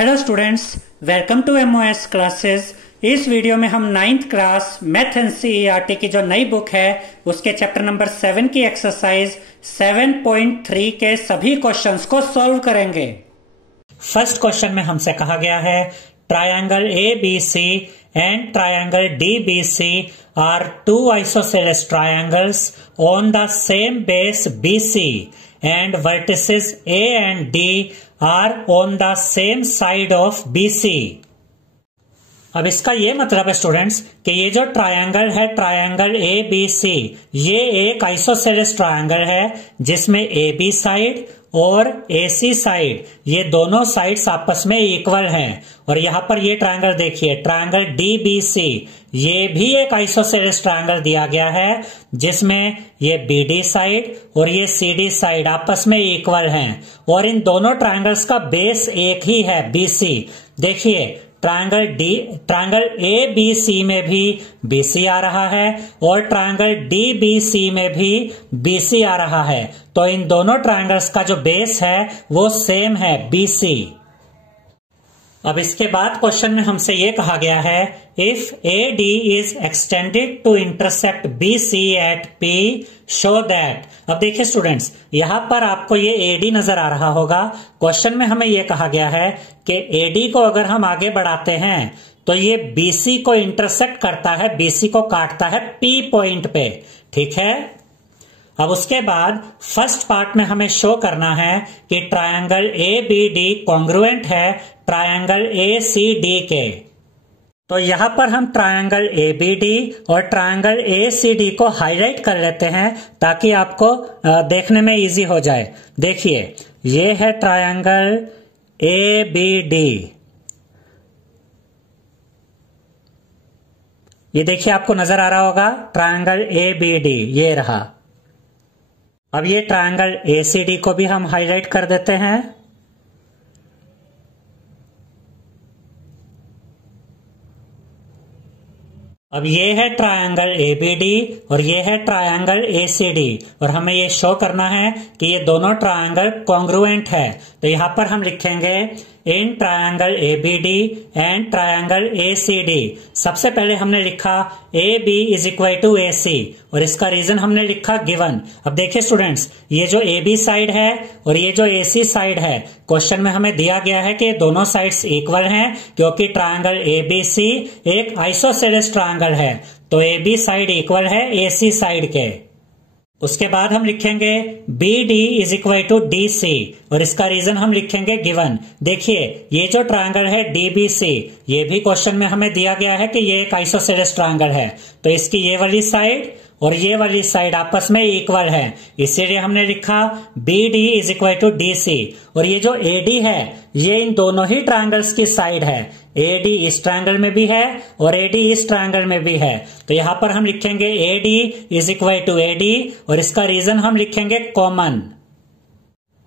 Hello students, welcome to MOS classes. इस video में हम 9th क्लास मैथ एनसीईआरटी की जो नई बुक है उसके चैप्टर नंबर 7 की एक्सरसाइज 7.3 के सभी क्वेश्चंस को सॉल्व करेंगे। फर्स्ट क्वेश्चन में हमसे कहा गया है triangle ABC and triangle DBC are two isosceles triangles on the same base BC and vertices A and D are on the same side of BC। अब इसका ये मतलब है स्टूडेंट्स कि ये जो ट्रायंगल है ट्रायंगल ABC ये एक आइसोसेलेस ट्रायंगल है जिसमें AB साइड और AC साइड ये दोनों साइड्स आपस में इक्वल हैं। और यहाँ पर ये ट्रायंगल देखिए ट्रायंगल DBC ये भी एक आइसोसेलेस ट्रायंगल दिया गया है जिसमें ये BD साइड और ये CD साइड आपस में इक्वल हैं और इन दोनों ट्रायंगल्स का बेस एक ही है BC। देखिए ट्रायंगल ABC में भी BC आ रहा है और ट्रायंगल DBC में भी BC आ रहा है, तो इन दोनों ट्रायंगल्स का जो बेस है वो सेम है BC। अब इसके बाद क्वेश्चन में हमसे ये कहा गया है if AD is extended to intersect BC at P show that. अब देखिए स्टूडेंट्स यहां पर आपको ये AD नजर आ रहा होगा। क्वेश्चन में हमें ये कहा गया है कि AD को अगर हम आगे बढ़ाते हैं तो ये BC को इंटरसेक्ट करता है, BC को काटता है P पॉइंट पे, ठीक है। अब उसके बाद फर्स्ट पार्ट में हमें शो करना है कि ट्रायंगल ABD कॉन्ग्रुएंट है ट्रायंगल ACD के। तो यहां पर हम ट्रायंगल ABD और ट्रायंगल ACD को हाईलाइट कर लेते हैं ताकि आपको देखने में इजी हो जाए। देखिए ये है ट्रायंगल ABD, ये देखिए आपको नजर आ रहा होगा ट्रायंगल ABD ये रहा। अब ये ट्रायंगल ACD को भी हम हाईलाइट कर देते हैं। अब ये है ट्रायंगल ABD और ये है ट्रायंगल ACD और हमें ये शो करना है कि ये दोनों ट्रायंगल कॉन्ग्रुएंट है। तो यहां पर हम लिखेंगे in triangle ABD and triangle ACD। सबसे पहले हमने लिखा AB is equal to AC और इसका रीजन हमने लिखा गिवन। अब देखिए स्टूडेंट्स ये जो AB साइड है और ये जो AC साइड है क्वेश्चन में हमें दिया गया है कि दोनों साइड्स इक्वल हैं क्योंकि ट्रायंगल ABC एक आइसोसेलेस ट्रायंगल है, तो AB साइड इक्वल है AC साइड के। उसके बाद हम लिखेंगे BD is equal to DC और इसका रीजन हम लिखेंगे गिवन। देखिए ये जो ट्रायंगल है DBC ये भी क्वेश्चन में हमें दिया गया है कि ये एक आइसोसेलेस ट्रायंगल है, तो इसकी ये वाली साइड और ये वाली साइड आपस में इक्वल है, इसीलिए हमने लिखा BD is equal to DC। और ये जो AD है ये इन दोनों ही ट्रायंगल्स की साइड है, AD इस ट्रायंगल में भी है और AD इस ट्रायंगल में भी है, तो यहां पर हम लिखेंगे AD is equal to AD और इसका रीजन हम लिखेंगे कॉमन।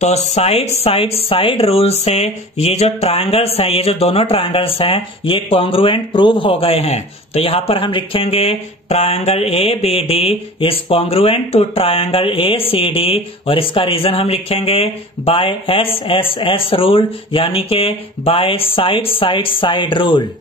तो साइड रूल से ये जो ट्रायंगल्स हैं, ये जो दोनों ट्रायंगल्स हैं ये कॉन्ग्रुएंट प्रूव हो गए हैं। तो यहां पर हम लिखेंगे triangle ABD is congruent to triangle ACD और इसका रीजन हम लिखेंगे बाय SSS रूल, यानी कि बाय साइड रूल।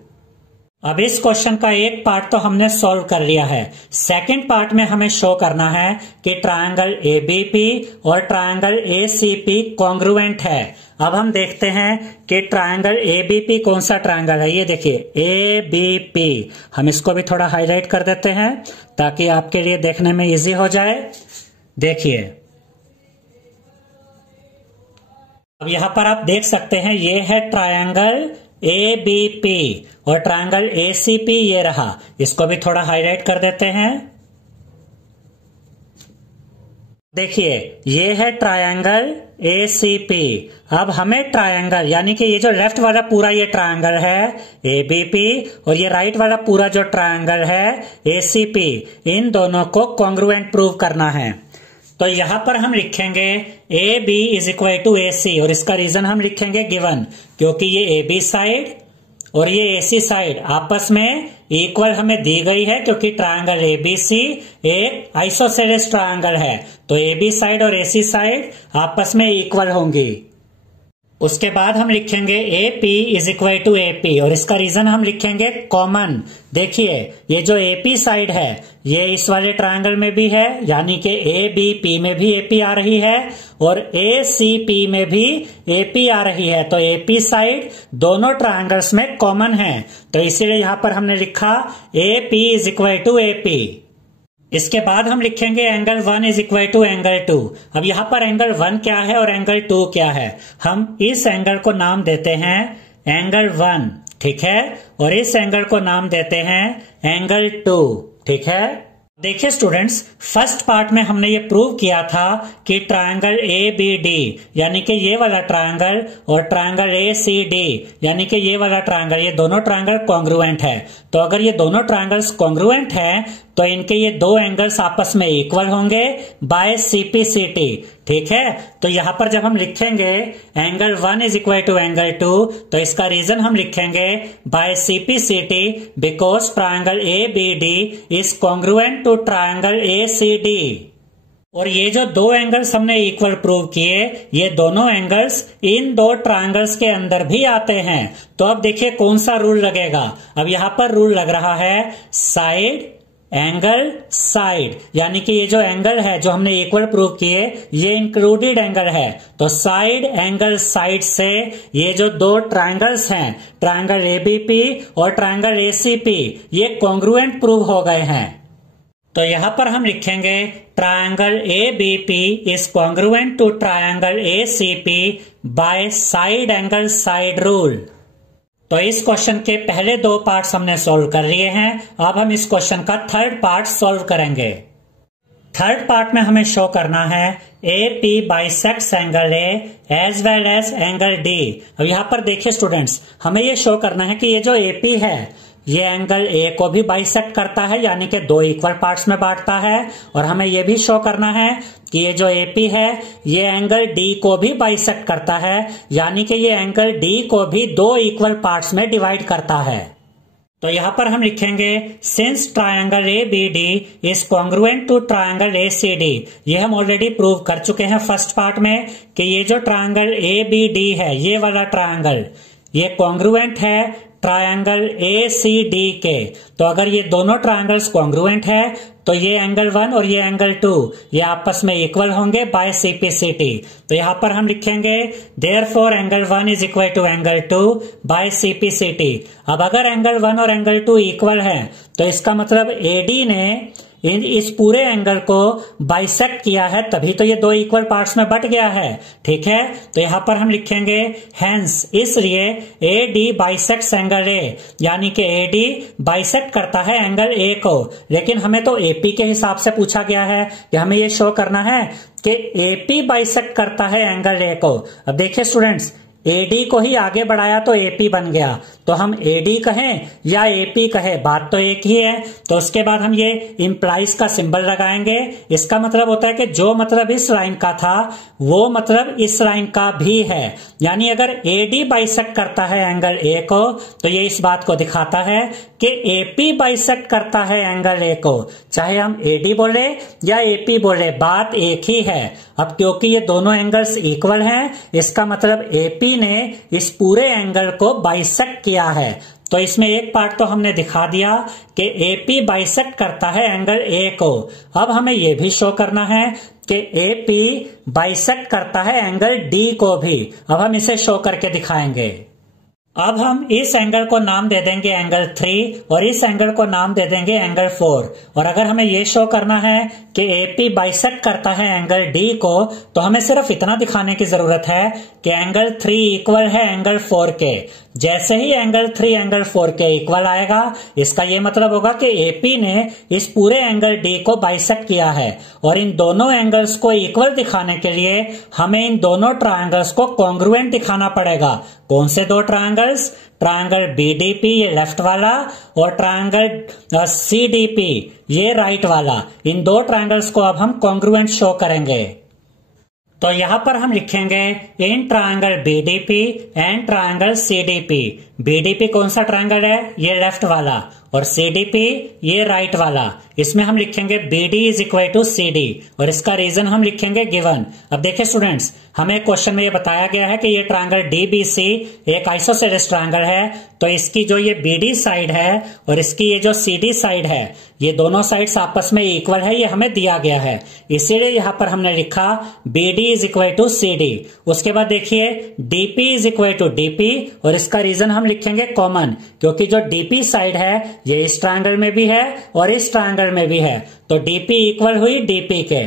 अब इस क्वेश्चन का एक पार्ट तो हमने सॉल्व कर लिया है। सेकंड पार्ट में हमें शो करना है कि ट्रायंगल ABP और ट्रायंगल ACP कॉन्ग्रुएंट है। अब हम देखते हैं कि ट्रायंगल ABP कौन सा ट्रायंगल है। ये देखिए ABP, हम इसको भी थोड़ा हाईलाइट कर देते हैं ताकि आपके लिए देखने में इजी हो जाए। देखिए अब यहां पर आप देख सकते हैं ये है ट्रायंगल ABP और ट्रायंगल ACP ये रहा, इसको भी थोड़ा हाईलाइट कर देते हैं। देखिए ये है ट्रायंगल ACP। अब हमें ट्रायंगल यानी कि ये जो लेफ्ट वाला पूरा ये ट्रायंगल है ABP और ये राइट वाला पूरा जो ट्रायंगल है ACP, इन दोनों को कॉन्ग्रुएंट प्रूव करना है। तो यहां पर हम लिखेंगे AB is equal to AC और इसका रीजन हम लिखेंगे गिवन, क्योंकि ये AB साइड और ये AC साइड आपस में इक्वल हमें दी गई है क्योंकि ट्रायंगल ABC एक आइसोसेलेस ट्रायंगल है, तो AB साइड और AC साइड आपस में इक्वल होंगी। उसके बाद हम लिखेंगे A P is equal to A P, और इसका रीजन हम लिखेंगे कॉमन। देखिए ये जो ए पी साइड है ये इस वाले ट्रायंगल में भी है, यानी कि ए बी पी में भी ए पी आ रही है और ए सी पी में भी ए पी आ रही है। तो ए पी साइड दोनों ट्रायंगल्स में कॉमन है, तो इसीलिए यहां पर हमने लिखा A P is equal to A P. इसके बाद हम लिखेंगे angle 1 is equal to angle 2। अब यहां पर एंगल 1 क्या है और एंगल 2 क्या है? हम इस एंगल को नाम देते हैं एंगल 1, ठीक है, और इस एंगल को नाम देते हैं एंगल 2, ठीक है। देखिए स्टूडेंट्स, फर्स्ट पार्ट में हमने ये प्रूव किया था कि ट्रायंगल ए बी डी यानी कि ये वाला ट्रायंगल और ट्रायंगल ए सी डी यानी कि ये वाला ट्रायंगल, ये दोनों ट्रायंगल कॉन्ग्रुएंट है। तो अगर ये दोनों ट्रायंगल्स कॉन्ग्रुएंट हैं तो इनके ये दो एंगल्स आपस में इक्वल होंगे बाय सीपीसीटी, ठीक है। तो यहां पर जब हम लिखेंगे angle 1 is equal to angle 2 तो इसका रीजन हम लिखेंगे by CPCT because triangle A B D is congruent to triangle A C D. और ये जो दो एंगल्स हमने इक्वल प्रूव किए, ये दोनों एंगल्स इन दो ट्रायंगल्स के अंदर भी आते हैं। तो अब देखिए कौन सा रूल लगेगा। अब यहां पर रूल लग रहा है साइड एंगल साइड, यानी कि ये जो एंगल है जो हमने इक्वल प्रूव किए ये इंक्लूडेड एंगल है। तो साइड एंगल साइड से ये जो दो ट्रायंगल्स हैं ट्रायंगल एबीपी और ट्रायंगल एसीपी ये कॉन्ग्रुएंट प्रूव हो गए हैं। तो यहां पर हम लिखेंगे triangle A B P is congruent to triangle A C P by side angle side rule. तो इस क्वेश्चन के पहले दो पार्ट्स हमने सॉल्व कर लिए हैं। अब हम इस क्वेश्चन का थर्ड पार्ट सॉल्व करेंगे। थर्ड पार्ट में हमें शो करना है A P bisects angle A as well as angle D. अब यहां पर देखिए स्टूडेंट्स, हमें ये शो करना है कि ये जो ए पी है ये एंगल ए को भी बाइसेक्ट करता है, यानी कि दो इक्वल पार्ट्स में बांटता है। और हमें यह भी शो करना है कि ये जो एपी है ये एंगल डी को भी बाइसेक्ट करता है, यानी कि ये एंगल डी को भी दो इक्वल पार्ट्स में डिवाइड करता है। तो यहां पर हम लिखेंगे since triangle A B D is congruent to triangle A C D. ये हम ऑलरेडी प्रूव कर चुके हैं फर्स्ट पार्ट में कि ये जो ट्रायंगल ए बी डी है ये वाला ट्रायंगल ये कॉन्ग्रुएंट है ट्रायंगल ए सी डी के। तो अगर ये दोनों ट्रायंगल्स कॉन्ग्रुएंट है तो ये एंगल 1 और ये एंगल 2 ये आपस में इक्वल होंगे बाय सीपीसीटी। तो यहां पर हम लिखेंगे therefore angle 1 is equal to angle 2 by CPCT. अब अगर एंगल 1 और एंगल 2 इक्वल है तो इसका मतलब एडी ने इस पूरे एंगल को बाइसेक्ट किया है, तभी तो ये दो इक्वल पार्ट्स में बट गया है, ठीक है। तो यहां पर हम लिखेंगे हेंस, इसलिए ए डी बाइसेक्ट्स एंगल ए, यानी कि ए डी बाइसेक्ट करता है एंगल ए को। लेकिन हमें तो एपी के हिसाब से पूछा गया है कि हमें ये शो करना है कि एपी बाइसेक्ट करता है एंगल ए को। अब देखिए स्टूडेंट्स, एडी को ही आगे बढ़ाया तो एपी बन गया, तो हम एडी कहें या एपी कहें बात तो एक ही है। तो उसके बाद हम ये इंप्लाइज का सिंबल लगाएंगे। इसका मतलब होता है कि जो मतलब इस लाइन का था वो मतलब इस लाइन का भी है, यानी अगर एडी बाइसेक्ट करता है एंगल ए को तो ये इस बात को दिखाता है कि एपी बाइसेक्ट करता है एंगल ए को। चाहे हम एडी बोले या एपी बोले बात एक ही है। अब क्योंकि ये दोनों एंगल्स इक्वल हैं इसका मतलब एपी ने इस पूरे एंगल को बाइसेक्ट किया है। तो इसमें एक पार्ट तो हमने दिखा दिया कि एपी बाइसेक्ट करता है एंगल ए को। अब हमें यह भी शो करना है कि एपी बाइसेक्ट करता है एंगल डी को भी। अब हम इसे शो करके दिखाएंगे। अब हम इस एंगल को नाम दे देंगे एंगल 3 और इस एंगल को नाम दे देंगे एंगल 4। और अगर हमें ये शो करना है कि एपी बाइसेक्ट करता है एंगल डी को तो हमें सिर्फ इतना दिखाने की जरूरत है कि एंगल 3 इक्वल है एंगल 4 के। जैसे ही एंगल 3 एंगल 4 के इक्वल आएगा इसका ये मतलब होगा कि एपी ने इस पूरे एंगल डी को बाइसेक्ट किया है। और इन दोनों एंगल्स को इक्वल दिखाने के लिए हमें इन दोनों ट्रायंगल्स को कॉन्ग्रुएंट दिखाना पड़ेगा। कौन से दो ट्रायंगल्स? ट्रायंगल बीडीपी ये लेफ्ट वाला और ट्रायंगल सीडीपी ये राइट वाला। इन दो ट्रायंगल्स को अब हम कॉन्ग्रुएंट शो करेंगे। तो यहां पर हम लिखेंगे in triangle BDP and triangle CDP. BDP कौन सा ट्रायंगल है? ये लेफ्ट वाला। और CDP ये राइट वाला, इसमें हम लिखेंगे BD is equal to CD और इसका रीजन हम लिखेंगे गिवन। अब देखिए स्टूडेंट्स, हमें क्वेश्चन में ये बताया गया है कि ये ट्रायंगल DBC एक आइसोसेलेस ट्रायंगल है, तो इसकी जो ये BD साइड है और इसकी ये जो CD साइड है, ये दोनों साइड्स आपस में इक्वल है, ये हमें दिया गया है, इसीलिए यहां पर हमने लिखा BD is equal to CD। उसके बाद देखिए DP is equal to DP और इसका रीजन हम लिखेंगे कॉमन, क्योंकि जो DP साइड है ये इस ट्रायंगल में भी है और इस ट्रायंगल में भी है, तो DP इक्वल हुई DP के।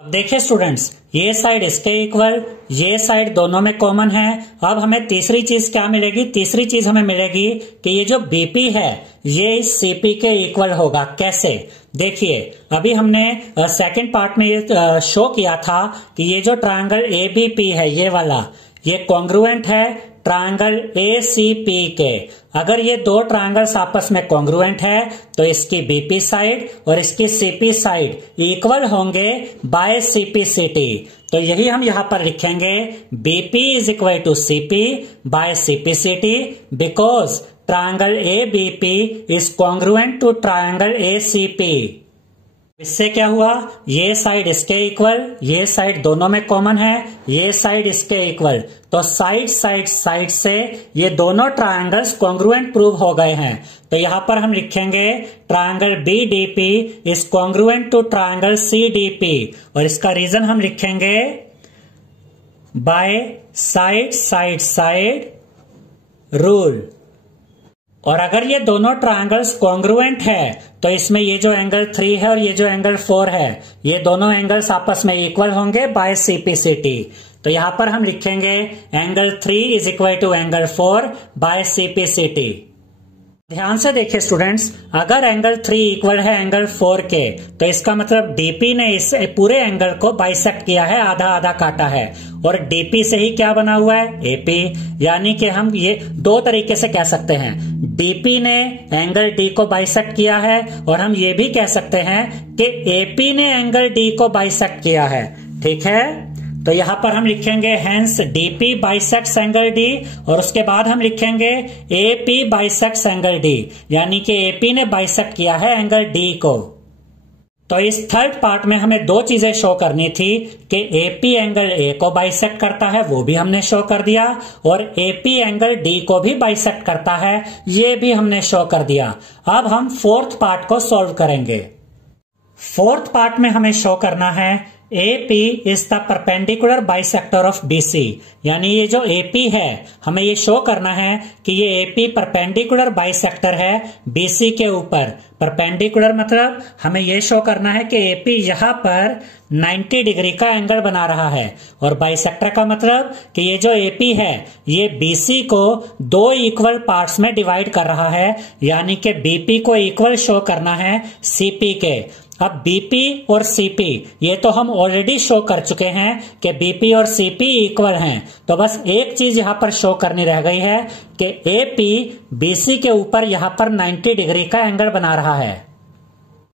अब देखिए स्टूडेंट्स, ये साइड इसके इक्वल, ये साइड दोनों में कॉमन है। अब हमें तीसरी चीज क्या मिलेगी? तीसरी चीज हमें मिलेगी कि ये जो BP है ये इस CP के इक्वल होगा। कैसे? देखिए, अभी हमने सेकंड पार्ट में ये शो किया था कि ये जो ट्रायंगल ABP है ये वाला, ये कॉन्ग्रुएंट है ट्रायंगल ACP के। अगर ये दो ट्रायंगल्स आपस में कॉन्ग्रुएंट है तो इसकी BP साइड और इसकी CP साइड इक्वल होंगे बाय CPCT। तो यही हम यहां पर लिखेंगे BP is equal to CP by CPCT because triangle ABP is congruent to triangle ACP। इससे क्या हुआ? ये साइड इसके इक्वल, ये साइड दोनों में कॉमन है, ये साइड इसके इक्वल, तो साइड से ये दोनों ट्रायंगल्स कॉन्ग्रुएंट प्रूव हो गए हैं। तो यहां पर हम लिखेंगे triangle BDP is congruent to triangle CDP और इसका रीजन हम लिखेंगे बाय साइड रूल। और अगर ये दोनों ट्रायंगल्स कॉन्ग्रुएंट है तो इसमें ये जो एंगल 3 है और ये जो एंगल 4 है, ये दोनों एंगल्स आपस में इक्वल होंगे बाय CPCT। तो यहां पर हम लिखेंगे angle 3 is equal to angle 4 by CPCT। ध्यान से देखिए स्टूडेंट्स, अगर एंगल 3 इक्वल है एंगल 4 के, तो इसका मतलब DP ने इस पूरे एंगल को बाइसेक्ट किया है, आधा आधा काटा है, और DP से ही क्या बना हुआ है? AP। यानी कि हम ये दो तरीके से कह सकते हैं, DP ने एंगल D को बाइसेक्ट किया है और हम ये भी कह सकते हैं कि AP ने एंगल D को बाइसेक्ट किया है। ठीक है, तो यहां पर हम लिखेंगे hence DP bisects angle D और उसके बाद हम लिखेंगे AP बाइसेक्ट्स एंगल D, यानी कि AP ने बाइसेक्ट किया है एंगल D को। तो इस थर्ड पार्ट में हमें दो चीजें शो करनी थी कि AP एंगल A को बाइसेक्ट करता है, वो भी हमने शो कर दिया, और AP एंगल D को भी बाइसेक्ट करता है, ये भी हमने शो कर दिया। अब हम फोर्थ पार्ट को सॉल्व करेंगे। फोर्थ पार्ट में हमें शो करना है AP is the perpendicular bisector of BC, यानी ये जो AP है हमें ये शो करना है कि ये AP परपेंडिकुलर बाइसेक्टर है BC के ऊपर। परपेंडिकुलर मतलब हमें ये शो करना है कि AP यहां पर 90 डिग्री का एंगल बना रहा है, और बाइसेक्टर का मतलब कि ये जो AP है ये BC को दो इक्वल पार्ट्स में डिवाइड कर रहा है, यानी कि BP को इक्वल शो करना है CP के। अब BP और CP ये तो हम ऑलरेडी शो कर चुके हैं कि BP और CP इक्वल हैं, तो बस एक चीज यहां पर शो करनी रह गई है कि AP BC के ऊपर यहां पर 90 डिग्री का एंगल बना रहा है।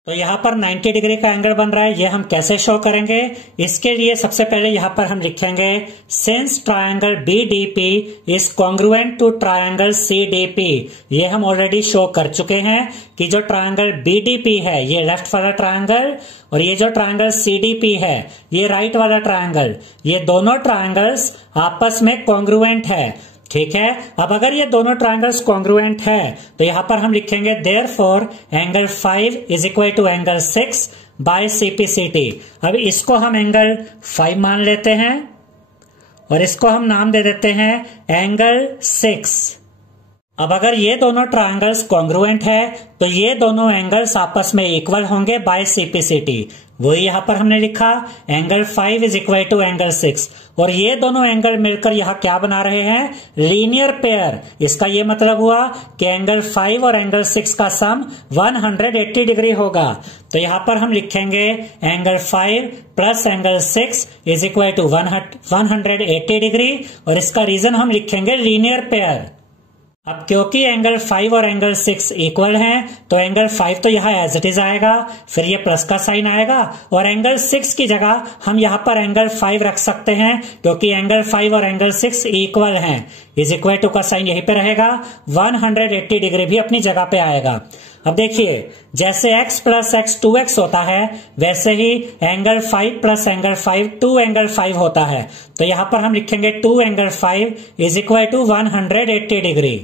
तो यहां पर 90 डिग्री का एंगल बन रहा है, ये हम कैसे शो करेंगे? इसके लिए सबसे पहले यहां पर हम लिखेंगे since triangle BDP is congruent to triangle CDP। ये हम ऑलरेडी शो कर चुके हैं कि जो ट्रायंगल BDP है ये लेफ्ट वाला ट्रायंगल, और ये जो ट्रायंगल CDP है ये राइट वाला ट्रायंगल, ये दोनों ट्रायंगल्स आपस में कॉन्ग्रुएंट है। ठीक है, अब अगर ये दोनों ट्रायंगल्स कॉन्ग्रुएंट है तो यहां पर हम लिखेंगे therefore angle 5 is equal to angle 6 by CPCT। अब इसको हम एंगल 5 मान लेते हैं और इसको हम नाम दे देते हैं एंगल 6। अब अगर ये दोनों ट्रायंगल्स कॉन्ग्रुएंट है तो ये दोनों एंगल्स आपस में इक्वल होंगे बाय CPCT। वही यहां पर हमने लिखा angle 5 is equal to angle 6, और ये दोनों एंगल मिलकर यहां क्या बना रहे हैं? Linear pair. इसका ये मतलब हुआ कि एंगल 5 और एंगल 6 का सम 180 डिग्री होगा। तो यहां पर हम लिखेंगे angle 5 plus angle 6 is equal to 180 degree, और इसका रीजन हम लिखेंगे लीनियर पेयर। अब क्योंकि एंगल 5 और एंगल 6 इक्वल हैं, तो एंगल 5 तो यहाँ एज इट इज आएगा, फिर ये प्लस का साइन आएगा, और एंगल 6 की जगह हम यहाँ पर एंगल 5 रख सकते हैं, क्योंकि एंगल 5 और एंगल 6 इक्वल हैं। इज इक्वल टू का साइन यहीं पे रहेगा, 180 डिग्री भी अपनी जगह पे आएगा। अब देखिए, जैसे x प्लस एक्स 2x होता है, वैसे ही एंगल 5 प्लस एंगल 5 2 एंगल 5 होता है। तो यहां पर हम लिखेंगे 2 angle 5 is equal to 180 degree.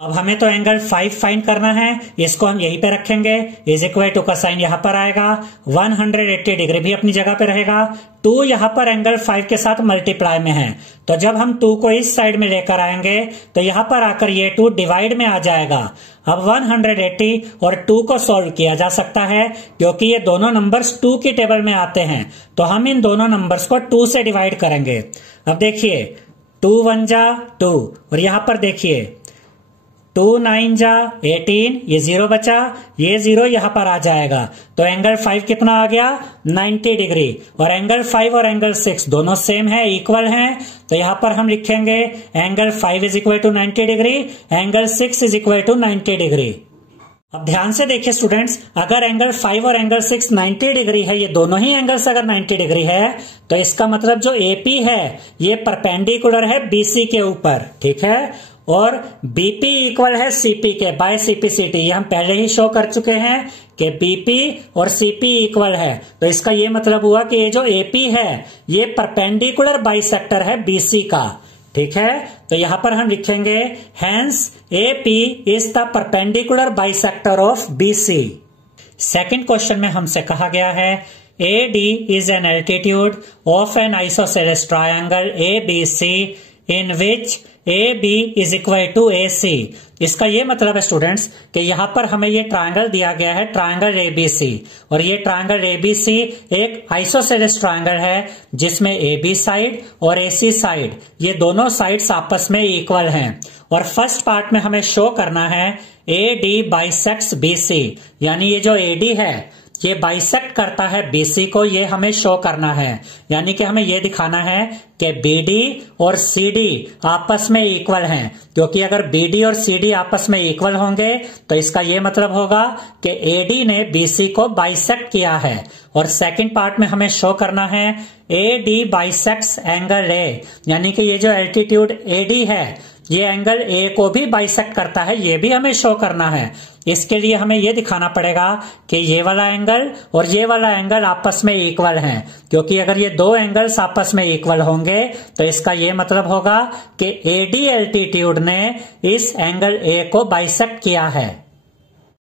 अब हमें तो एंगल 5 फाइंड करना है, इसको हम यहीं पे रखेंगे, इज इक्वल टू का साइन यहां पर आएगा, 180 डिग्री भी अपनी जगह पे रहेगा। 2 यहां पर एंगल 5 के साथ मल्टीप्लाई में है, तो जब हम 2 को इस साइड में लेकर आएंगे तो यहां पर आकर ये 2 डिवाइड में आ जाएगा। अब 180 और 2 को सॉल्व किया जा सकता है, क्योंकि ये दोनों नंबर्स 2 की टेबल में आते हैं, तो हम इन दोनों नंबर्स को 2 से डिवाइड करेंगे। अब देखिए, 2 1 जा 2, और यहां पर देखिए 2 9 जा 18, ये 0 बचा, ये 0 यहां पर आ जाएगा। तो एंगल 5 कितना आ गया, 90 डिग्री। और एंगल 5 और एंगल 6 दोनों सेम है, इक्वल हैं, तो यहां पर हम लिखेंगे angle 5 is equal to 90 degree, angle 6 is equal to 90 degree. अब ध्यान से देखिए स्टूडेंट्स, अगर एंगल 5 और एंगल 6 90 डिग्री है, ये दोनों ही एंगल्स अगर 90 डिग्री है, तो इसका मतलब जो एपी है ये परपेंडिकुलर है बीसी के ऊपर, ठीक है, और बीपी इक्वल है सीपी के, बाय सीपीसीटी। ये हम पहले ही शो कर चुके हैं कि बीपी और सीपी इक्वल है, तो इसका ये मतलब हुआ कि ये जो एपी है ये परपेंडिकुलर बाइसेक्टर है बीसी का, ठीक है। तो यहां पर हम लिखेंगे hence AP is the perpendicular bisector of BC. Second question में हमसे कहा गया है AD is an altitude of an isosceles triangle ABC in which AB is equal to AC। इसका ये मतलब है स्टूडेंट्स कि यहाँ पर हमें ये ट्रायंगल दिया गया है, ट्रायंगल ABC, और ये ट्रायंगल ABC एक आइसोसेलेस ट्रायंगल है जिसमें AB साइड और AC साइड ये दोनों साइड्स आपस में इक्वल हैं। और फर्स्ट पार्ट में हमें शो करना है AD बाइसेक्ट्स BC, यानी ये जो AD है ये बाइसेक्ट करता है BC को, ये हमें शो करना है, यानी कि हमें ये दिखाना है कि BD और CD आपस में इक्वल हैं, क्योंकि अगर BD और CD आपस में इक्वल होंगे तो इसका ये मतलब होगा कि AD ने BC को बाइसेक्ट किया है। और सेकंड पार्ट में हमें शो करना है AD बाइसेक्ट्स एंगल A, यानी कि ये जो एल्टीट्यूड AD है ये एंगल A को भी बाइसेक्ट करता है, ये भी हमें शो करना है। इसके लिए हमें यह दिखाना पड़ेगा कि ये वाला एंगल और ये वाला एंगल आपस में इक्वल हैं, क्योंकि अगर ये दो एंगल्स आपस में इक्वल होंगे तो इसका ये मतलब होगा कि AD एल्टीट्यूड ने इस एंगल A को बाइसेक्ट किया है।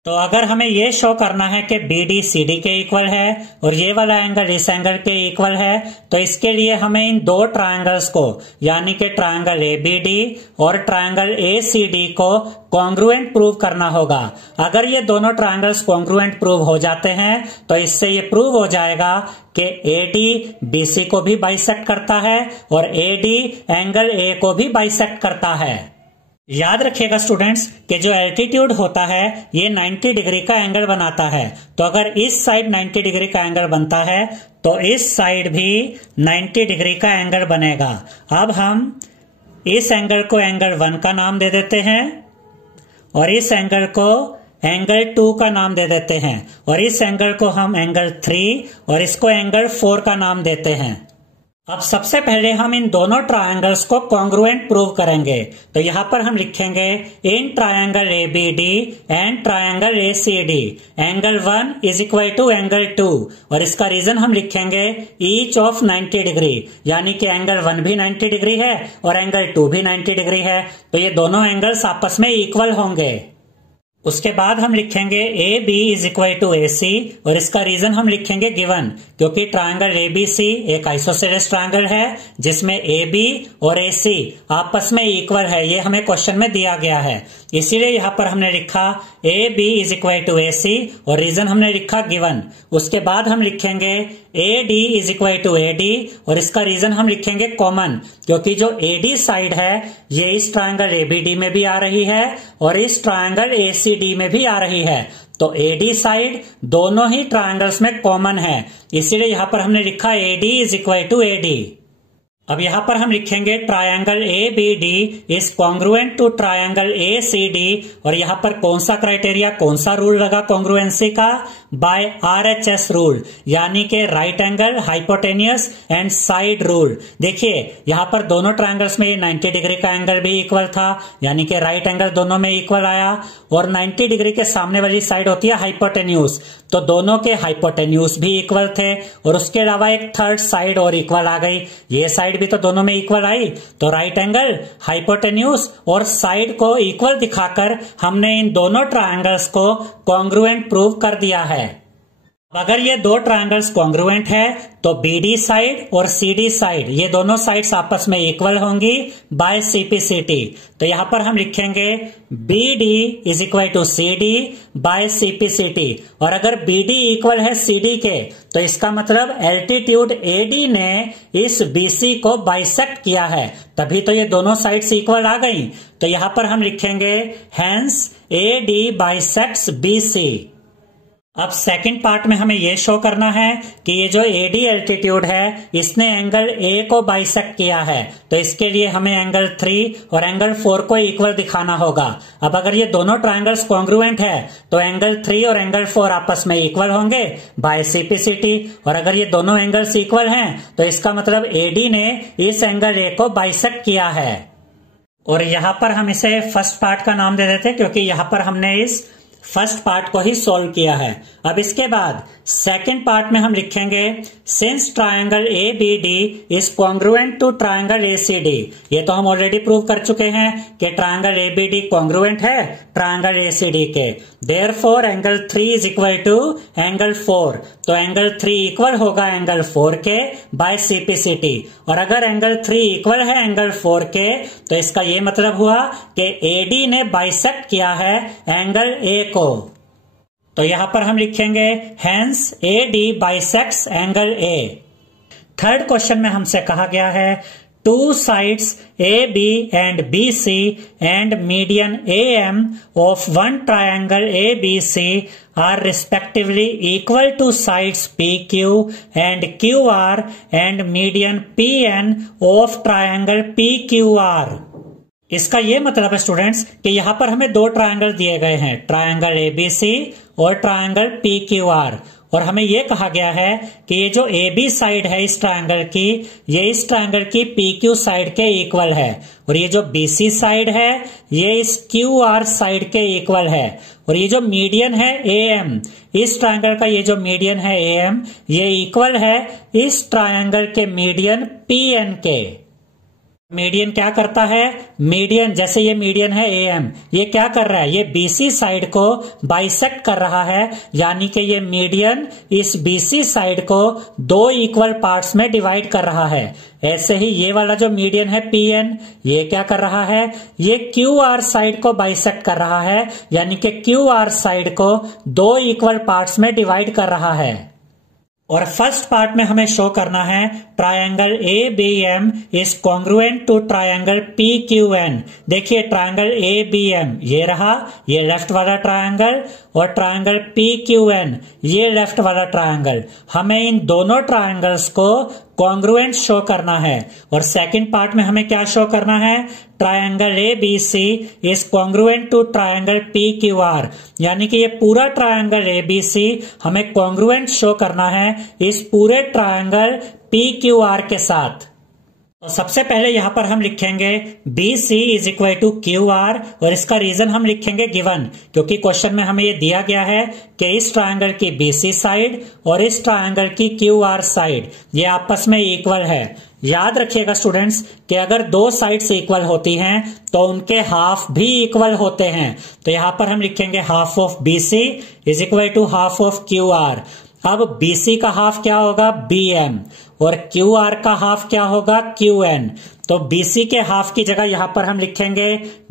तो अगर हमें ये शो करना है कि BD CD के इक्वल है और ये वाला एंगल इस एंगल के इक्वल है, तो इसके लिए हमें इन दो ट्रायंगल्स को, यानी कि ट्रायंगल ABD और ट्रायंगल ACD को कॉन्ग्रुएंट प्रूव करना होगा। अगर ये दोनों ट्रायंगल्स कॉन्ग्रुएंट प्रूव हो जाते हैं तो इससे ये प्रूव हो जाएगा कि AD BC को भी बाइसेक्ट करता है और AD एंगल A को भी बाइसेक्ट करता है। याद रखिएगा स्टूडेंट्स कि जो एल्टीट्यूड होता है ये 90 डिग्री का एंगल बनाता है, तो अगर इस साइड 90 डिग्री का एंगल बनता है तो इस साइड भी 90 डिग्री का एंगल बनेगा। अब हम इस एंगल को एंगल 1 का नाम दे देते हैं और इस एंगल को एंगल 2 का नाम दे देते हैं, और इस एंगल को हम एंगल 3 और इसको एंगल 4 का नाम देते हैं। अब सबसे पहले हम इन दोनों ट्रायंगल्स को कॉन्ग्रुएंट प्रूव करेंगे, तो यहां पर हम लिखेंगे in triangle ABD and triangle ACD angle 1 is equal to angle 2, और इसका रीजन हम लिखेंगे ईच ऑफ 90 डिग्री, यानी कि एंगल 1 भी 90 डिग्री है और एंगल 2 भी 90 डिग्री है, तो ये दोनों एंगल्स आपस में इक्वल होंगे। उसके बाद हम लिखेंगे AB is equal to AC, और इसका रीजन हम लिखेंगे गिवन, क्योंकि ट्रायंगल ABC एक आइसोसेलेस ट्रायंगल है जिसमें AB और AC आपस में इक्वल है, ये हमें क्वेश्चन में दिया गया है, इसीलिए यहां पर हमने लिखा AB is equal to AC और रीजन हमने लिखा गिवन। उसके बाद हम लिखेंगे AD is equal to AD और इसका रीजन हम लिखेंगे कॉमन, क्योंकि जो AD साइड है ये इस ट्रायंगल ABD में भी आ रही है और इस ट्रायंगल ACD में भी आ रही है, तो AD साइड दोनों ही ट्रायंगल्स में कॉमन है, इसीलिए यहां पर हमने लिखा AD is equal to AD। अब यहां पर हम लिखेंगे triangle A B D is congruent to triangle A C D, और यहां पर कौन सा क्राइटेरिया, कौन सा रूल लगा कॉन्ग्रुएंसी का, बाय RHS रूल, यानी कि right angle, hypotenuse and side rule. देखिए यहां पर दोनों ट्रायंगल्स में 90 डिग्री का एंगल भी इक्वल था, यानी कि राइट एंगल दोनों में इक्वल आया, और 90 डिग्री के सामने वाली साइड होती है हाइपोटेन्यूज, तो दोनों के हाइपोटेन्यूज भी इक्वल थे, और उसके अलावा एक थर्ड साइड और इक्वल आ गई, ये साइड भी तो दोनों में इक्वल आई, तो राइट एंगल, हाइपोटेन्यूज और साइड को इक्वल दिखाकर हमने इन दोनों ट्रायंगल्स को कॉन्ग्रुएंट प्रूव कर दिया है। अगर ये दो ट्रायंगल्स कॉन्ग्रुएंट है तो BD साइड और CD साइड, ये दोनों साइड्स आपस में इक्वल होंगी बाय CPCT। तो यहां पर हम लिखेंगे BD is equal to CD by CPCT, और अगर BD इक्वल है CD के तो इसका मतलब एल्टीट्यूड AD ने इस BC को बाइसेक्ट किया है, तभी तो ये दोनों साइड्स इक्वल आ गई। तो यहां पर हम लिखेंगे हेंस AD बाइसेक्ट्स BC। अब सेकंड पार्ट में हमें यह शो करना है कि ये जो AD एल्टीट्यूड है इसने एंगल A को बाइसेक्ट किया है, तो इसके लिए हमें एंगल 3 और एंगल 4 को इक्वल दिखाना होगा। अब अगर ये दोनों ट्रायंगल्स कॉन्ग्रुएंट है तो एंगल 3 और एंगल 4 आपस में इक्वल होंगे बाय CPCT, और अगर ये दोनों एंगल्स इक्वल हैं तो इसका मतलब AD ने इस एंगल A को बाइसेक्ट किया है। और यहां पर हम इसे फर्स्ट पार्ट का नाम दे देते हैं क्योंकि यहां पर हमने इस फर्स्ट पार्ट को ही सॉल्व किया है। अब इसके बाद सेकंड पार्ट में हम लिखेंगे since triangle ABD is congruent to triangle ACD। ये तो हम ऑलरेडी प्रूव कर चुके हैं कि ट्रायंगल ABD कॉन्ग्रुएंट है ट्रायंगल ACD के, therefore angle 3 is equal to angle 4, तो एंगल 3 इक्वल होगा एंगल 4 के बाय CPCT, और अगर एंगल 3 इक्वल है एंगल 4 के तो इसका ये मतलब हुआ कि AD ने बाइसेक्ट किया है एंगल A को। तो यहां पर हम लिखेंगे hence AD bisects angle A। Third question में हमसे कहा गया है two sides AB and BC and median AM of one triangle ABC are respectively equal to sides PQ and QR and median PN of triangle PQR। इसका यह मतलब है students कि यहां पर हमें दो ट्रायंगल दिए गए हैं, ट्रायंगल ABC और ट्रायंगल PQR, और हमें यह कहा गया है कि ये जो AB साइड है इस ट्रायंगल की, ये इस ट्रायंगल की PQ साइड के इक्वल है, और ये जो BC साइड है ये इस QR साइड के इक्वल है, और ये जो मीडियन है AM, इस ट्रायंगल का ये जो मीडियन है AM ये इक्वल है इस ट्रायंगल के मीडियन PN के। मीडियन क्या करता है, मीडियन जैसे ये मीडियन है AM, ये क्या कर रहा है, ये BC साइड को बाइसेक्ट कर रहा है, यानी कि ये मीडियन इस BC साइड को दो इक्वल पार्ट्स में डिवाइड कर रहा है। ऐसे ही ये वाला जो मीडियन है PN, ये क्या कर रहा है, ये QR साइड को बाइसेक्ट कर रहा है, यानी कि QR साइड को दो इक्वल पार्ट्स में डिवाइड कर रहा है। और फर्स्ट पार्ट में हमें शो करना है triangle ABM is congruent to triangle PQN। देखिए ट्रायंगल ABM ये रहा, ये लेफ्ट वाला ट्रायंगल, और ट्रायंगल PQN ये लेफ्ट वाला ट्रायंगल। हमें इन दोनों ट्रायंगल्स को कॉन्ग्रुएंट शो करना है। और सेकंड पार्ट में हमें क्या शो करना है, triangle ABC is congruent to triangle PQR, यानी कि ये पूरा ट्रायंगल ABC हमें कॉन्ग्रुएंट शो करना है इस पूरे ट्रायंगल PQR के साथ। तो सबसे पहले यहां पर हम लिखेंगे BC is equal to QR, और इसका रीजन हम लिखेंगे गिवन, क्योंकि क्वेश्चन में हमें ये दिया गया है कि इस ट्रायंगल की BC साइड और इस ट्रायंगल की QR साइड ये आपस में इक्वल है। याद रखिएगा स्टूडेंट्स कि अगर दो साइड्स इक्वल होती हैं तो उनके हाफ भी इक्वल होते हैं। तो यहां पर हम लिखेंगे half of BC is equal to half of QR। अब BC का हाफ क्या होगा, BM, और QR का हाफ क्या होगा, QN। तो BC के हाफ की जगह यहां पर हम लिखेंगे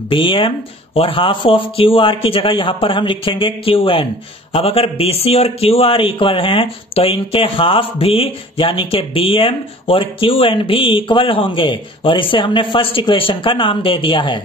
BM, और हाफ ऑफ QR की जगह यहां पर हम लिखेंगे QN। अब अगर BC और QR इक्वल हैं तो इनके हाफ भी यानी कि BM और QN भी इक्वल होंगे, और इसे हमने फर्स्ट इक्वेशन का नाम दे दिया है।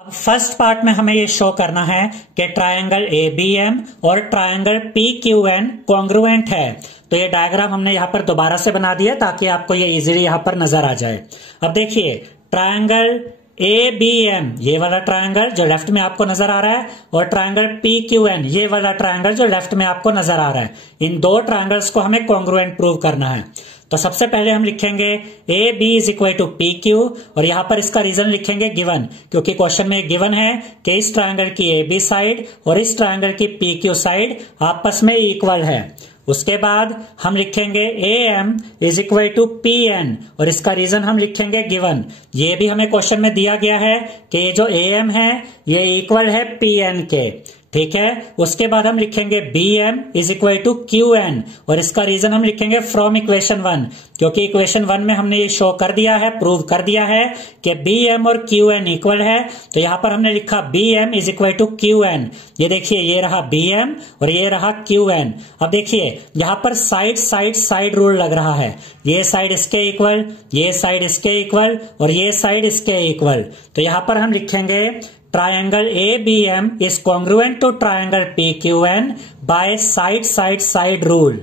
अब फर्स्ट पार्ट में हमें ये शो करना है कि ट्रायंगल ABM और ट्रायंगल PQN कॉन्ग्रुएंट है। तो ये डायग्राम हमने यहाँ पर दोबारा से बना दिया ताकि आपको ये इजीली यहाँ पर नजर आ जाए। अब देखिए ट्रायंगल ABM, ये वाला ट्रायंगल जो लेफ्ट में आपको नजर आ रहा है, और ट्रायंगल PQN, ये वाला ट्रायंगल जो लेफ्ट में आपको नजर आ रहा है। इन दो ट्रायंगल्स को हमें कॉन्ग्रुएंट प्रूव करना है। तो सबसे पहले हम लिखेंगे AB is equal to PQ, और यहां पर इसका रीजन लिखेंगे गिवन, क्योंकि क्वेश्चन में गिवन है कि इस ट्रायंगल की AB साइड और इस ट्रायंगल की PQ साइड आपस में इक्वल है। उसके बाद हम लिखेंगे AM is equal to PN, और इसका रीजन हम लिखेंगे गिवन। ये भी हमें क्वेश्चन में दिया गया है कि ये जो AM है ये इक्वल है PN के, ठीक है। उसके बाद हम लिखेंगे BM is equal to QN, और इसका रीजन हम लिखेंगे फ्रॉम इक्वेशन 1, क्योंकि इक्वेशन 1 में हमने ये शो कर दिया है, प्रूव कर दिया है कि BM और QN इक्वल है। तो यहां पर हमने लिखा BM is equal to QN। ये देखिए ये रहा BM और ये रहा QN। अब देखिए यहां पर साइड साइड साइड रूल लग रहा है, ये साइड इसके इक्वल, ये साइड इसके इक्वल और ये साइड इसके इक्वल। तो यहां पर हम लिखेंगे triangle ABM is congruent to triangle PQN by side side side rule।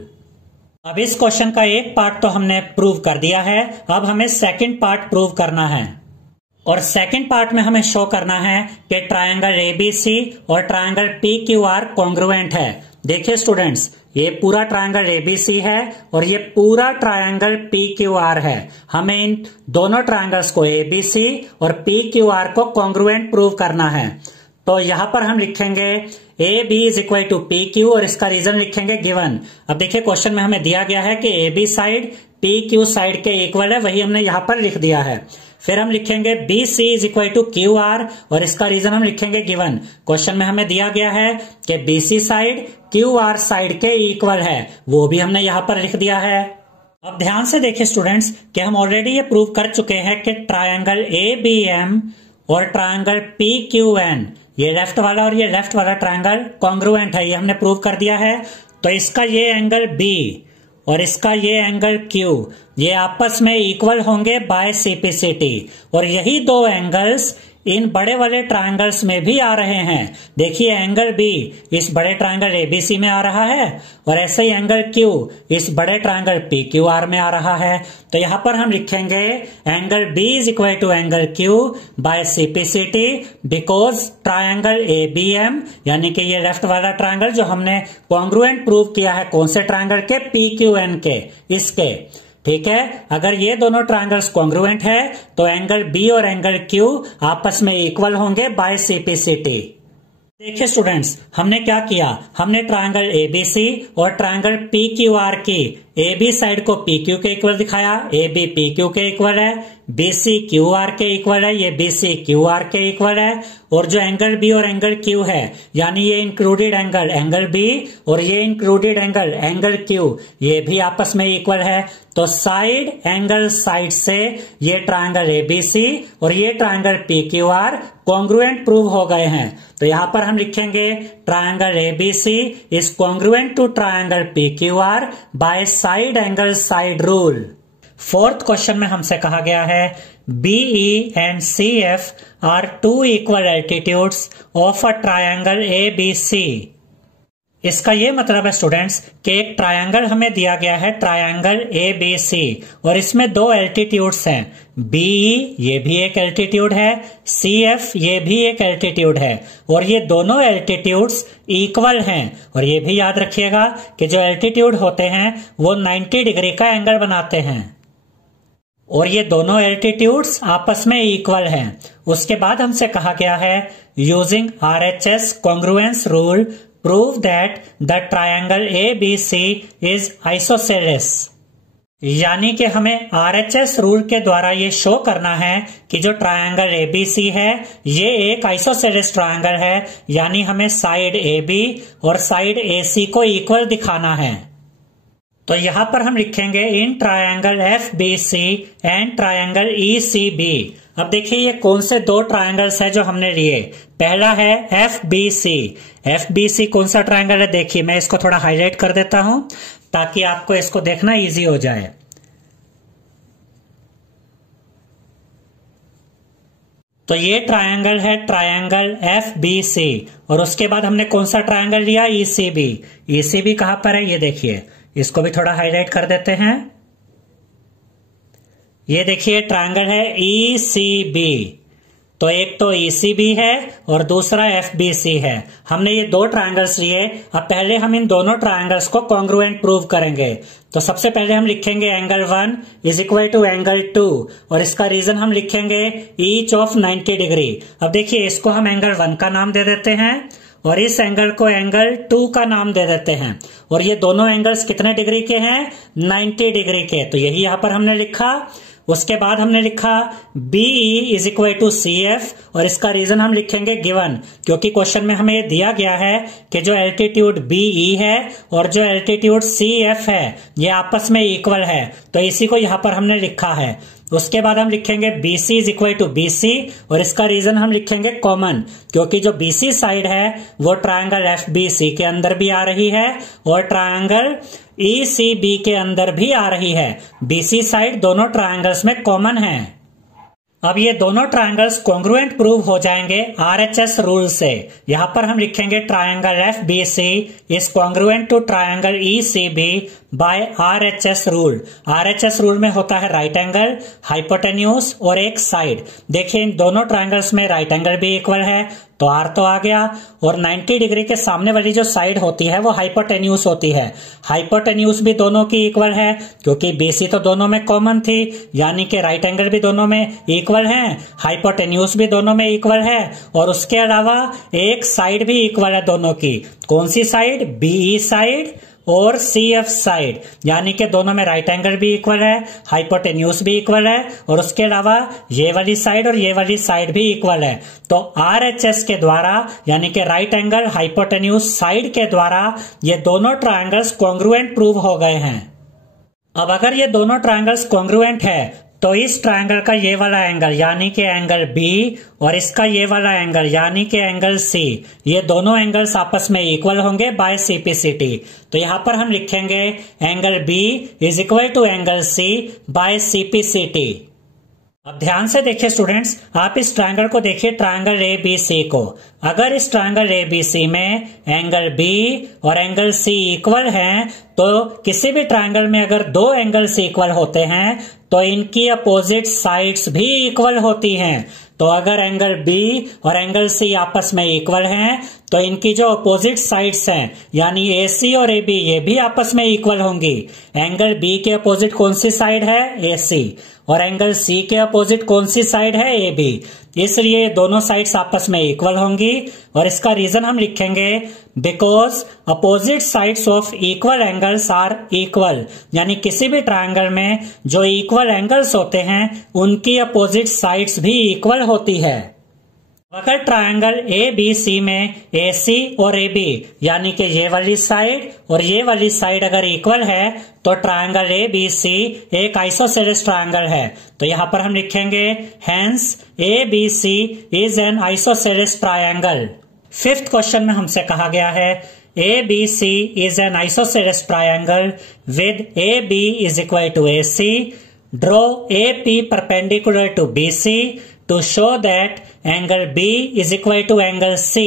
अब इस क्वेश्चन का एक पार्ट तो हमने प्रूव कर दिया है, अब हमें सेकंड पार्ट प्रूव करना है। और सेकंड पार्ट में हमें शो करना है कि ट्रायंगल ABC और ट्रायंगल PQR कॉन्ग्रुएंट है। देखिए स्टूडेंट्स, ये पूरा ट्रायंगल ABC है और ये पूरा ट्रायंगल PQR है। हमें इन दोनों ट्रायंगल्स को ABC और PQR को कॉन्ग्रुएंट प्रूव करना है। तो यहां पर हम लिखेंगे AB is equal to PQ, और इसका रीजन लिखेंगे गिवन। अब देखिए क्वेश्चन में हमें दिया गया है कि AB साइड PQ साइड के इक्वल है, वही हमने यहां पर लिख दिया है। फिर हम लिखेंगे BC is equal to QR, और इसका रीजन हम लिखेंगे गिवन। क्वेश्चन में हमें दिया गया है कि BC साइड QR साइड के इक्वल है, वो भी हमने यहां पर लिख दिया है। अब ध्यान से देखिए स्टूडेंट्स कि हम ऑलरेडी ये प्रूव कर चुके हैं कि ट्रायंगल ABM और ट्रायंगल PQN, ये लेफ्ट वाला और ये लेफ्ट वाला ट्रायंगल कॉन्ग्रुएंट है, ये हमने प्रूव कर दिया है। तो इसका ये एंगल B और इसका ये एंगल Q, ये आपस में इक्वल होंगे बाय CPCT, और यही दो एंगल्स इन बड़े वाले ट्रायंगल्स में भी आ रहे हैं। देखिए एंगल B इस बड़े ट्रायंगल ABC में आ रहा है, और ऐसे ही एंगल Q इस बड़े ट्रायंगल PQR में आ रहा है। तो यहां पर हम लिखेंगे angle B is equal to angle Q by CPCT, because triangle ABM यानी कि ये लेफ्ट वाला ट्रायंगल जो हमने कॉन्ग्रुएंट प्रूव किया है, कौन से ट्रायंगल के? PQN के, इसके, ठीक है। अगर ये दोनों ट्रायंगल्स कॉन्ग्रुएंट है तो एंगल B और एंगल Q आपस में इक्वल होंगे बाय CPCT। देखिए स्टूडेंट्स, हमने क्या किया, हमने ट्रायंगल ABC और ट्रायंगल PQR की AB साइड को PQ के इक्वल दिखाया, AB PQ के इक्वल है, BC QR के इक्वल है, ये BC QR के इक्वल है, और जो एंगल B और एंगल Q है यानी ये इंक्लूडेड एंगल B और ये इंक्लूडेड एंगल Q, ये भी आपस में इक्वल है। तो साइड एंगल साइड से ये ट्रायंगल ABC और ये ट्रायंगल PQR कॉन्ग्रुएंट प्रूव हो गए हैं। तो यहां पर हम लिखेंगे triangle ABC is congruent to triangle PQR by side angle side rule. Fourth question में हमसे कहा गया है BE and CF are two equal altitudes of a triangle ABC। इसका ये मतलब है स्टूडेंट्स कि एक ट्रायंगल हमें दिया गया है, ट्रायंगल ABC, और इसमें दो एल्टीट्यूड्स हैं। BE ये भी एक एल्टीट्यूड है, CF ये भी एक एल्टीट्यूड है, और ये दोनों एल्टीट्यूड्स इक्वल हैं। और ये भी याद रखिएगा कि जो एल्टीट्यूड होते हैं वो 90 डिग्री का एंगल बनाते हैं, और ये दोनों एल्टीट्यूड्स आपस में इक्वल हैं। उसके बाद हमसे कहा गया है using RHS congruence rule prove that the triangle ABC is isosceles. यानी कि हमें RHS रूल के द्वारा ये शो करना है कि जो ट्रायंगल ABC है ये एक आइसोसेलेस ट्रायंगल है, यानी हमें साइड AB और साइड AC को इक्वल दिखाना है। तो यहां पर हम लिखेंगे in triangle FBC and triangle ECB। अब देखिए ये कौन से दो ट्रायंगल्स है जो हमने लिए। पहला है FBC। FBC कौन सा ट्रायंगल है? देखिए मैं इसको थोड़ा हाईलाइट कर देता हूं ताकि आपको इसको देखना इजी हो जाए। तो ये ट्रायंगल है ट्रायंगल FBC, और उसके बाद हमने कौन सा ट्रायंगल लिया? ECB। ECB कहां पर है? ये देखिए इसको भी थोड़ा हाईलाइट कर देते हैं। ये देखिए ट्रायंगल है ECB, तो एक तो ECB है और दूसरा FBC है। हमने ये दो ट्रायंगल्स लिए। अब पहले हम इन दोनों ट्रायंगल्स को कॉन्ग्रुएंट प्रूव करेंगे। तो सबसे पहले हम लिखेंगे angle 1 is equal to angle 2 और इसका रीजन हम लिखेंगे ईच ऑफ 90 डिग्री। अब देखिए इसको हम एंगल 1 का नाम दे देते हैं और इस एंगल को एंगल 2 का नाम दे देते हैं। और ये दोनों एंगल्स कितने डिग्री के हैं? 90 डिग्री के। तो यही यहां पर हमने लिखा। उसके बाद हमने लिखा BE is equal to CF और इसका रीजन हम लिखेंगे गिवन, क्योंकि क्वेश्चन में हमें ये दिया गया है कि जो एल्टीट्यूड BE है और जो एल्टीट्यूड CF है ये आपस में इक्वल है, तो इसी को यहां पर हमने लिखा है। उसके बाद हम लिखेंगे BC is equal to BC और इसका रीजन हम लिखेंगे कॉमन, क्योंकि जो BC साइड है वो ट्रायंगल FBC के अंदर भी आ रही है और ट्रायंगल ECB के अंदर भी आ रही है। BC साइड दोनों ट्रायंगल्स में कॉमन है। अब ये दोनों ट्रायंगल्स कॉन्ग्रुएंट प्रूव हो जाएंगे RHS रूल से। यहां पर हम लिखेंगे triangle FBC is congruent to triangle ECB by RHS rule. RHS rule में होता है राइट एंगल, हाइपोटेन्यूज और एक साइड। देखिए इन दोनों ट्रायंगल्स में राइट एंगल भी इक्वल है, तो R तो आ गया। और 90 डिग्री के सामने वाली जो साइड होती है वो हाइपोटेन्यूज होती है। हाइपोटेन्यूज भी दोनों की इक्वल है, क्योंकि BC तो दोनों में कॉमन थी, यानी कि राइट एंगल भी दोनों में इक्वल है, हाइपोटेन्यूज भी दोनों में इक्वल है और उसके अलावा एक साइड भी इक्वल है दोनों की। कौन सी साइड? BE साइड और CF साइड, यानी कि दोनों में राइट एंगल भी इक्वल है, हाइपोटेन्यूज भी इक्वल है और उसके अलावा ये वाली साइड और ये वाली साइड भी इक्वल है। तो RHS के द्वारा यानी कि राइट एंगल हाइपोटेन्यूज साइड के द्वारा ये दोनों ट्रायंगल्स कॉन्ग्रुएंट प्रूव हो गए हैं। अब अगर ये दोनों ट्रायंगल्स कॉन्ग्रुएंट है तो इस ट्रायंगल का ये वाला एंगल यानी कि एंगल B और इसका ये वाला एंगल यानी कि एंगल C, ये दोनों एंगल्स आपस में इक्वल होंगे बाय CPCT। तो यहां पर हम लिखेंगे angle B is equal to angle C by CPCT। अब ध्यान से देखिए स्टूडेंट्स, आप इस ट्रायंगल को देखिए, ट्रायंगल ABC को। अगर इस ट्रायंगल ABC में एंगल B और एंगल C इक्वल हैं, तो किसी भी ट्रायंगल में अगर दो एंगल्स इक्वल होते हैं तो इनकी अपोजिट साइड्स भी इक्वल होती हैं। तो अगर एंगल B और एंगल C आपस में इक्वल हैं तो इनकी जो अपोजिट साइड्स हैं यानी AC और AB ये भी आपस में इक्वल होंगी। एंगल B के अपोजिट कौन सी साइड है? AC। और एंगल C के अपोजिट कौन सी साइड है? AB। इसलिए दोनों साइड्स आपस में इक्वल होंगी और इसका रीजन हम लिखेंगे because opposite sides of equal angles are equal, यानी किसी भी ट्रायंगल में जो इक्वल एंगल्स होते हैं उनकी अपोजिट साइड्स भी इक्वल होती है। अगर ट्रायंगल ABC में AC और AB यानी कि ये वाली साइड और ये वाली साइड अगर इक्वल है तो ट्रायंगल ABC एक आइसोसेलेस ट्रायंगल है। तो यहां पर हम लिखेंगे hence ABC is an isosceles triangle. Fifth question में हमसे कहा गया है ABC is an isosceles triangle with AB is equal to AC। Draw AP perpendicular to BC to show that angle B is equal to angle C।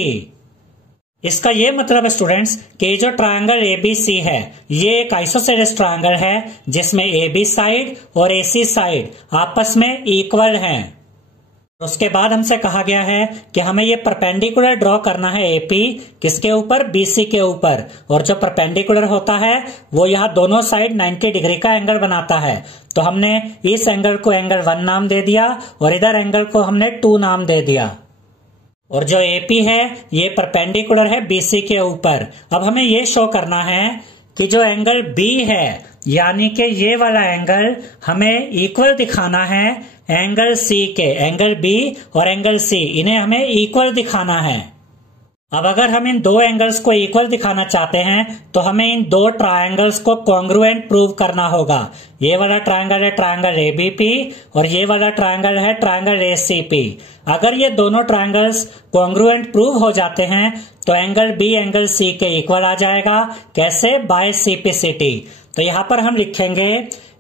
इसका ये मतलब है students कि जो ट्रायंगल ABC है ये एक आइसोसेलेस ट्रायंगल है जिसमें AB साइड और AC साइड आपस में इक्वल हैं। उसके बाद हमसे कहा गया है कि हमें ये परपेंडिकुलर ड्रॉ करना है AP किसके ऊपर? BC के ऊपर। और जो परपेंडिकुलर होता है वो यहाँ दोनों साइड 90 डिग्री का एंगल बनाता है। तो हमने इस एंगल को एंगल 1 नाम दे दिया और इधर एंगल को हमने 2 नाम दे दिया। और जो AP है ये परपेंडिकुलर है BC के ऊपर। अब हमें ये शो करना है कि जो एंगल B है यानी कि ये वाला एंगल हमें इक्वल दिखाना है एंगल C के। एंगल B और एंगल C इन्हें हमें इक्वल दिखाना है। अब अगर हम इन दो एंगल्स को इक्वल दिखाना चाहते हैं तो हमें इन दो ट्रायंगल्स को कॉन्ग्रुएंट प्रूव करना होगा। ये वाला ट्रायंगल है ट्रायंगल ABP और ये वाला ट्रायंगल है ट्रायंगल ACP। अगर ये दोनों ट्रायंगल्स कॉन्ग्रुएंट प्रूव हो जाते हैं तो एंगल B एंगल C के इक्वल आ जाएगा। कैसे? By CPCT। तो यहां पर हम लिखेंगे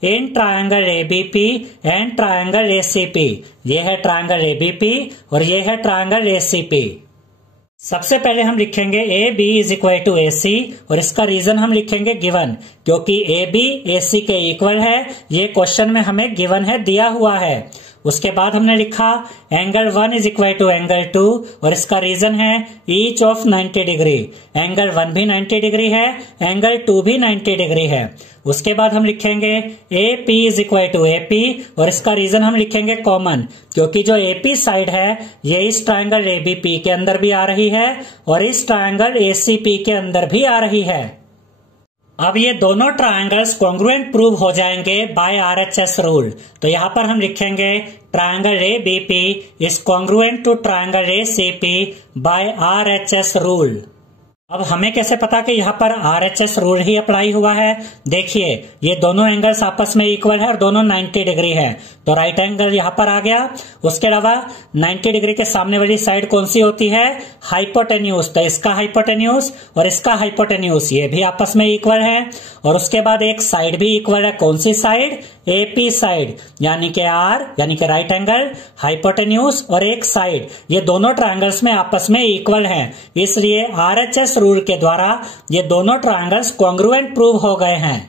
in triangle ABP and triangle ACP। ये है ट्रायंगल ABP और ये है ट्रायंगल ACP। सबसे पहले हम लिखेंगे A B is equal to A C, और इसका रीजन हम लिखेंगे गिवन, क्योंकि ए बी ए सी के इक्वल है। ये क्वेश्चन में हमें गिवन है, दिया हुआ है। उसके बाद हमने लिखा angle 1 is equal to angle 2, और इसका रीजन है ईच ऑफ 90 डिग्री। एंगल 1 भी 90 डिग्री है, एंगल 2 भी 90 डिग्री है। उसके बाद हम लिखेंगे A P is equal to A P, और इसका रीजन हम लिखेंगे कॉमन, क्योंकि जो ए पी साइड है ये इस ट्रायंगल ए बी पी के अंदर भी आ रही है और इस ट्रायंगल ए सी पी के अंदर भी आ रही है। अब ये दोनों ट्रायंगल्स कॉन्ग्रुएंट प्रूव हो जाएंगे बाय आरएचएस रूल। तो यहां पर हम लिखेंगे triangle A B P is congruent to triangle A C P by RHS rule. अब हमें कैसे पता कि यहाँ पर आरएचएस रूल ही अप्लाई हुआ है? देखिए, ये दोनों एंगल्स आपस में इक्वल है और दोनों 90 डिग्री है, तो राइट एंगल यहाँ पर आ गया। उसके अलावा 90 डिग्री के सामने वाली साइड कौन सी होती है? हाइपोटेन्यूज। तो इसका हाइपोटेन्यूज और इसका हाइपोटेन्यूज ये भी आपस में इक्वल है। और उसके बाद एक साइड भी इक्वल है, कौन सी साइड? एपी साइड, यानी कि आर यानी कि राइट एंगल, हाइपोटेन्यूज और एक साइड, ये दोनों ट्रायंगल्स में आपस में इक्वल हैं। इसलिए आरएचएस रूल के द्वारा ये दोनों ट्रायंगल्स कॉन्ग्रुएंट प्रूव हो गए हैं।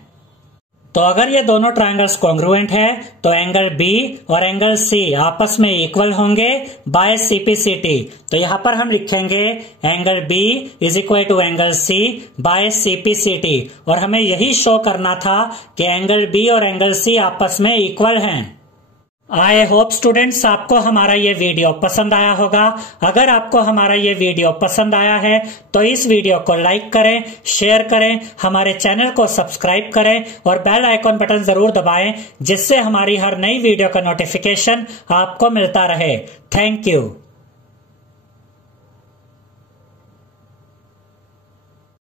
तो अगर ये दोनों ट्रायंगल्स कॉन्ग्रुएंट है तो एंगल बी और एंगल सी आपस में इक्वल होंगे बाय सीपीसीटी। तो यहां पर हम लिखेंगे angle B is equal to angle C by CPCT, और हमें यही शो करना था कि एंगल बी और एंगल सी आपस में इक्वल हैं। आई होप स्टूडेंट्स आपको हमारा ये वीडियो पसंद आया होगा। अगर आपको हमारा ये वीडियो पसंद आया है तो इस वीडियो को लाइक करें, शेयर करें, हमारे चैनल को सब्सक्राइब करें और बेल आइकॉन बटन जरूर दबाएं, जिससे हमारी हर नई वीडियो का नोटिफिकेशन आपको मिलता रहे। Thank you.